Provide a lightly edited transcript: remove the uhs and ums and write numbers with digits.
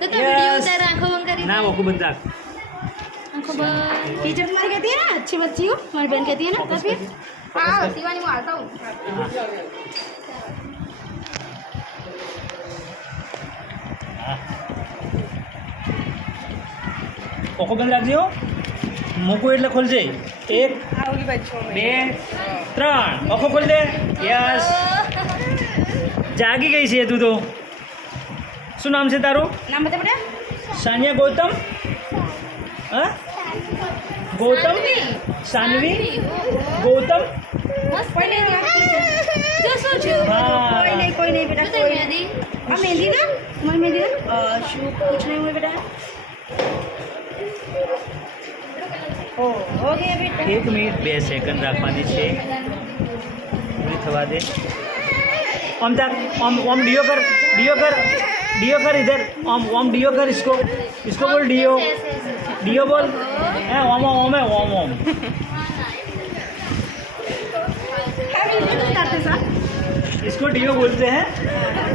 तो वीडियो उतार आंखों बंद करी ना वो को बंद रख आंखों बंद टीचर तुम्हारी कहती है ना अच्छी बच्ची हो, तुम्हारी बहन कहती है ना तभी। हाँ शिवानी मैं आता हूँ ઓકો બંધ રાખજો મૂકું એટલે ખોલજે 1 आओगी बच्चों 2 3 ઓકો ખોલ દે યસ જાગી ગઈ છે તું તો શું નામ છે તારું नाम बता बेटा। સાનિયા ગૌતમ હા ગૌતમ સાનવી ગૌતમ मस्त कोई नहीं जो सोचो હા कोई नहीं बेटा तो कोई मेहंदी हाँ मेहंदी ना तुम्हारी मेहंदी ना शू कुछ नहीं हुआ बेटा। हो गया बेटा। 1 મિનિટ 2 સેકન્ડ રાખવાની છે પૂરી થવા દે ઓમ તાક ઓમ ડીઓ कर इधर ओम डियो कर इसको बोल डियो बोल है ओम है ओम करते साथ इसको डियो बोलते हैं